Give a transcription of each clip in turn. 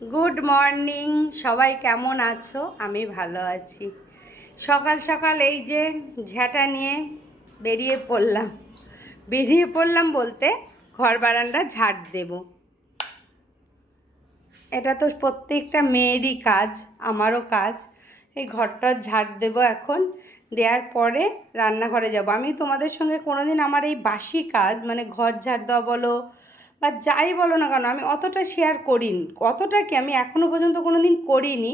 Good morning সবাই কেমন আছো? আমি ভালো আছি। সকাল সকাল এই যে ঝ্যাঁটা নিয়ে বেরিয়ে পড়লাম। বেরিয়ে পড়লাম বলতে ঘর বারান্দা ঝাড় দেব। এটা তো প্রত্যেকটা মেয়েরই কাজ, আমারও কাজ। এই ঘরটার ঝাড় দেব এখন। দেওয়ার পরে রান্নাঘরে যাব। আমি তোমাদের সঙ্গে কোনোদিন আমার এই বাসি কাজ মানে ঘর ঝাড় দেওয়া বলো বা যাই বলো না কেন, আমি অতটা শেয়ার করিনি। অতটা কি আমি এখনও পর্যন্ত কোনো দিন করিনি।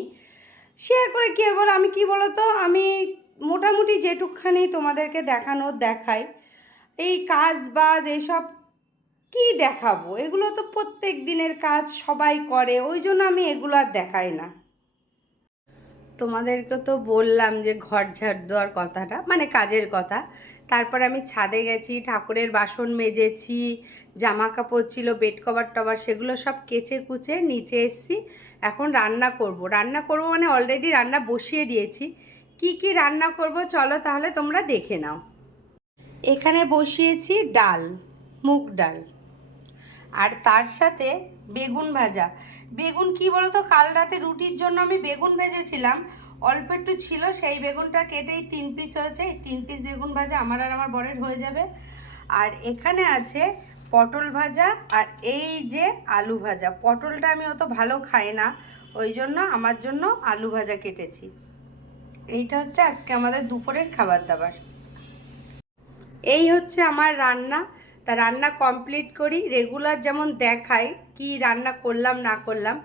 শেয়ার করে কী বলো আমি কি বলো তো আমি মোটামুটি যেটুকখানি তোমাদেরকে দেখানো দেখাই, এই কাজ বাজ এইসব কি দেখাবো? এগুলো তো প্রত্যেক দিনের কাজ সবাই করে, ওই জন্য আমি এগুলো আর দেখাই না। তোমাদেরকে তো বললাম যে ঘর ঝাড় দেওয়ার কথাটা মানে কাজের কথা। তারপর আমি ছাদে গেছি, ঠাকুরের বাসন মেজেছি জামা কাপড় ছিল বেড কভার টভার, সেগুলো সব কেচে কুচে নিচে এসছি। এখন রান্না করব। রান্না করব মানে অলরেডি রান্না বসিয়ে দিয়েছি। কি কি রান্না করব চলো তাহলে তোমরা দেখে নাও। এখানে বসিয়েছি ডাল, মুগ ডাল। আর তার সাথে বেগুন ভাজা। বেগুন কি বলো তো কাল রাতে রুটির জন্য আমি বেগুন ভেজেছিলাম। অল্প একটু ছিল, সেই বেগুনটা কেটেই তিন পিস হয়েছে। এই তিন পিস বেগুন ভাজা আমার আর আমার বরের হয়ে যাবে। আর এখানে আছে পটল ভাজা আর এই যে আলু ভাজা। পটলটা আমি অত ভালো খাই না, ওই জন্য আমার জন্য আলু ভাজা কেটেছি। এইটা হচ্ছে আজকে আমাদের দুপুরের খাবার দাবার। এই হচ্ছে আমার রান্না। তা রান্না কমপ্লিট করি রেগুলার যেমন দেখাই কি রান্না করলাম, না করলাম।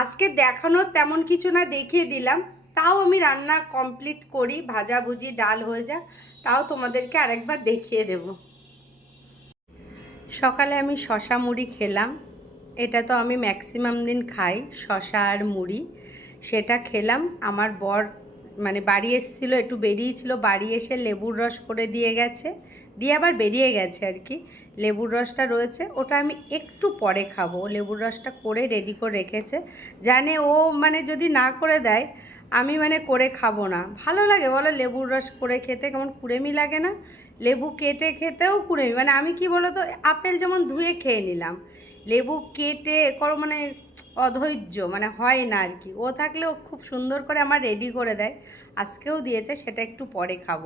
আজকে দেখানোর তেমন কিছু না দেখিয়ে দিলাম, তাও আমি রান্না কমপ্লিট করি ভাজাভুজি ডাল হয়ে যাক, তাও তোমাদেরকে আরেকবার দেখিয়ে দেব। সকালে আমি শশা মুড়ি খেলাম, এটা তো আমি ম্যাক্সিমাম দিন খাই শশা আর মুড়ি, সেটা খেলাম। আমার বর মানে বাড়ি এসেছিল, একটু বেরিয়েছিল, বাড়ি এসে লেবুর রস করে দিয়ে গেছে, দিয়ে আবার বেরিয়ে গেছে আর কি। লেবুর রসটা রয়েছে, ওটা আমি একটু পরে খাব। লেবুর রসটা করে রেডি করে রেখেছে। জানে ও মানে যদি না করে দেয়, আমি মানে করে খাব না। ভালো লাগে বলো লেবুর রস করে খেতে, কেমন কুড়েমি লাগে না? লেবু কেটে খেতেও কুড়েমি। মানে আমি কি বলো তো আপেল যেমন ধুয়ে খেয়ে নিলাম, লেবু কেটে করো মানে অধৈর্য মানে হয় না আর কি। ও থাকলে ও খুব সুন্দর করে আমার রেডি করে দেয়। আজকেও দিয়েছে, সেটা একটু পরে খাব।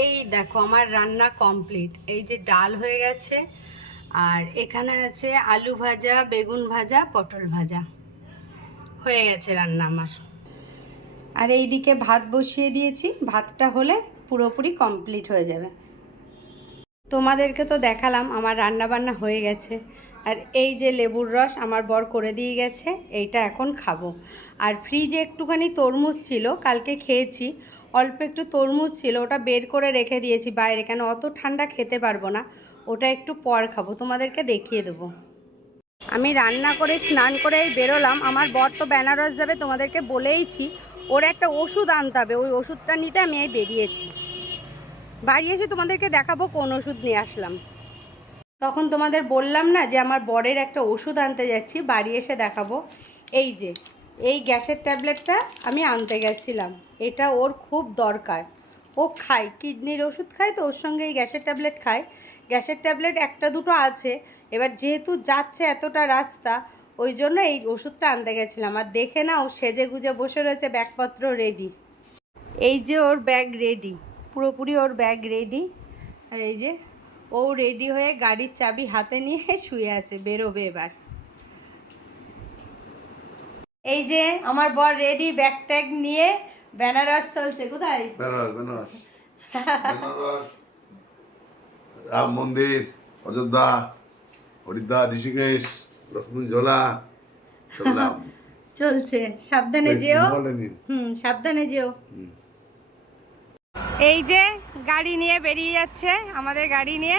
এই দেখো আমার রান্না কমপ্লিট এই যে ডাল হয়ে গেছে, আর এখানে আছে আলু ভাজা, বেগুন ভাজা, পটল ভাজা। হয়ে গেছে রান্না আমার। আর এইদিকে ভাত বসিয়ে দিয়েছি। ভাতটা হলে পুরোপুরি কমপ্লিট হয়ে যাবে। তোমাদেরকে তো দেখালাম, আমার রান্না বান্না হয়ে গেছে। আর এই যে লেবুর রস আমার বর করে দিয়ে গেছে, এইটা এখন খাব। আর ফ্রিজে একটুখানি তরমুজ ছিল, কালকে খেয়েছি, অল্প একটু তরমুজ ছিল, ওটা বের করে রেখে দিয়েছি বাইরে, কেন অত ঠান্ডা খেতে পারব না, ওটা একটু পর খাব, তোমাদেরকে দেখিয়ে দেবো। আমি রান্না করে, স্নান করে বেরোলাম, আমার বর তো বেনারস যাবে, তোমাদেরকে বলেইছি, ওর একটা ওষুধ আনতে হবে, ওই ওষুধটা নিতে আমি এই বেরিয়েছি। বাড়ি এসে তোমাদেরকে দেখাবো কোন ওষুধ নিয়ে আসলাম। তখন তোমাদের বললাম না যে আমার বরের একটা ওষুধ আনতে যাচ্ছি, বাড়ি এসে দেখাবো। এই যে, এই গ্যাসের ট্যাবলেটটা আমি আনতে গেছিলাম। এটা ওর খুব দরকার। ও খায়, কিডনির ওষুধ খায় তো ওর সঙ্গে এই গ্যাসের ট্যাবলেট খায়। গ্যাসের ট্যাবলেট একটা দুটো আছে। এবার যেহেতু যাচ্ছে এতটা রাস্তা, ওই জন্য এই ওষুধটা আনতে গেছিলাম। আর দেখে না, ও সেজে গুজে বসে রয়েছে, ব্যাগপত্র রেডি এই যে ওর ব্যাগ রেডি পুরোপুরি ওর ব্যাগ রেডি আর এই যে ও রেডি হয়ে গাড়ির চাবি হাতে নিয়ে শুয়ে আছে বেরোবে এবার। এই যে আমার বর রেডি ব্যাগ ট্যাগ নিয়ে বেনারস চলছে কোথায়? বেনারস বেনারস। বেনারস রাম মন্দির অযোধ্যা হরিদ্বার ঋষিকেশ রসমঞ্জলা চলছে সাবধানে যেও। হুম সাবধানে যেও। এই যে গাড়ি নিয়ে বেরিয়ে যাচ্ছে আমাদের গাড়ি নিয়ে।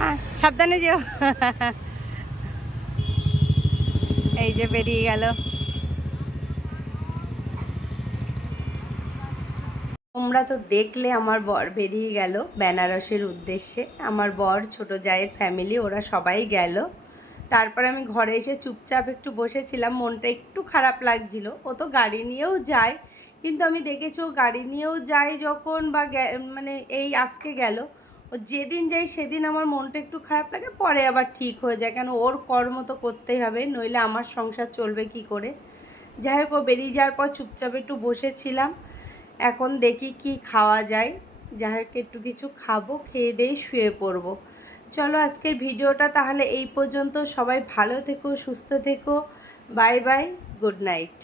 হ্যাঁ, সাবধানে যেও। এই যে বেরিয়ে গেল। তোমরা তো দেখলে আমার বর বেরিয়ে গেল বেনারসের উদ্দেশ্যে। আমার বর ছোট জায়ের ফ্যামিলি ওরা সবাই গেল। তারপর আমি ঘরে এসে চুপচাপ একটু বসেছিলাম, মনটা একটু খারাপ লাগছিল। ও তো গাড়ি নিয়েও যায়, কিন্তু আমি দেখেছি ও গাড়ি নিয়েও যায় যখন বা মানে এই আজকে গেল। ও যেদিন যাই সেদিন আমার মনটা একটু খারাপ লাগে, পরে আবার ঠিক হয়ে যায়। কেন ওর কর্ম তো করতেই হবে, নইলে আমার সংসার চলবে কি করে? যাই হোক, ও বেরিয়ে যাওয়ার পর চুপচাপ একটু বসেছিলাম। এখন দেখি কি খাওয়া যায়। যাই হোক, একটু কিছু খাব, খেয়ে দিয়ে শুয়ে পড়ব। চলো আজকের ভিডিওটা তাহলে এই পর্যন্ত। সবাই ভালো থেকো, সুস্থ থেকো। Bye bye, good night.